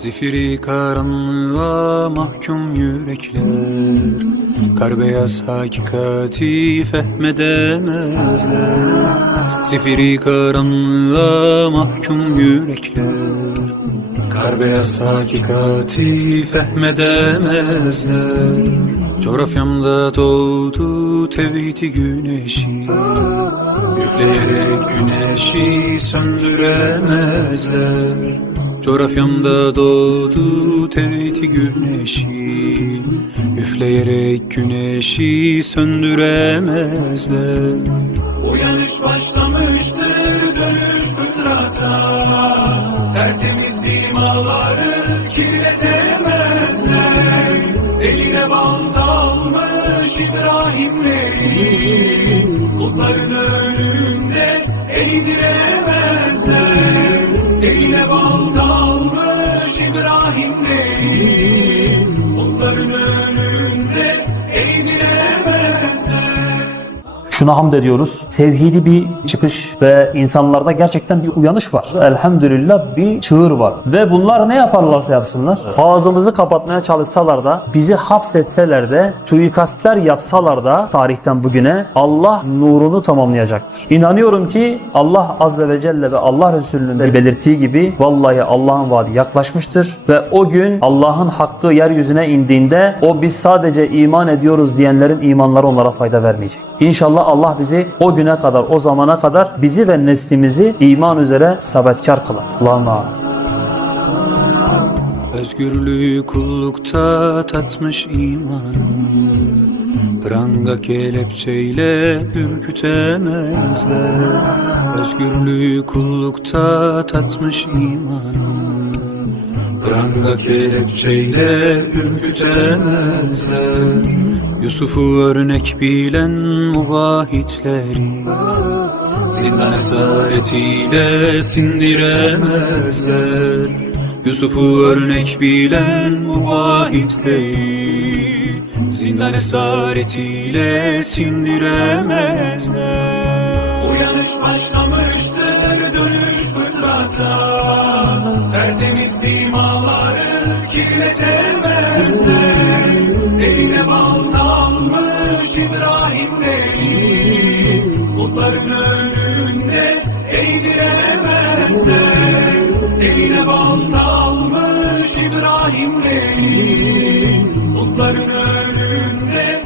Zifiri karanlığa mahkum yürekler Kar beyaz hakikati fehmedemezler Zifiri karanlığa mahkum yürekler Kar beyaz hakikati fehmedemezler Coğrafyamda doğdu tevhidi güneşi Üfleyerek güneşi söndüremezler Coğrafyamda doğdu tevhidi güneşi. Üfleyerek güneşi söndüremezler. Uyanış başlamıştır dönüş fıtrata. Tertemiz dimaları kirletemezler. Eline bant almış İbrahimleri. Kulların önünde eğdiremezler Almış İbrahimleri Kulların önünde eğdiremezler Şuna hamd ediyoruz. Tevhidi bir çıkış ve insanlarda gerçekten bir uyanış var. Elhamdülillah bir çığır var. Ve bunlar ne yaparlarsa yapsınlar. Ağzımızı kapatmaya çalışsalar da, bizi hapsetseler de, suikastler yapsalar da tarihten bugüne Allah nurunu tamamlayacaktır. İnanıyorum ki Allah Azze ve Celle ve Allah Resulü'nün de belirttiği gibi vallahi Allah'ın vaadi yaklaşmıştır ve o gün Allah'ın hakkı yeryüzüne indiğinde o biz sadece iman ediyoruz diyenlerin imanları onlara fayda vermeyecek. İnşallah Allah bizi o güne kadar, o zamana kadar bizi ve neslimizi iman üzere sabetkar kılar. Allah'ım. Özgürlüğü kullukta tatmış imanı Pranga kelepçeyle ürkütemezler Özgürlüğü kullukta tatmış imanı Pranga kelepçeyle ürkütemezler. Yusuf'u örnek bilen muvahitleri Zindan esaretiyle sindiremezler. Yusuf'u örnek bilen muvahitleri Zindan esaretiyle sindiremezler fıtrata Tertemiz dimaları kirletemezler. Eline balt almış İbrahimleri Kutların önünde eğdiremezler. Eline balt almış İbrahimleri Kutların önünde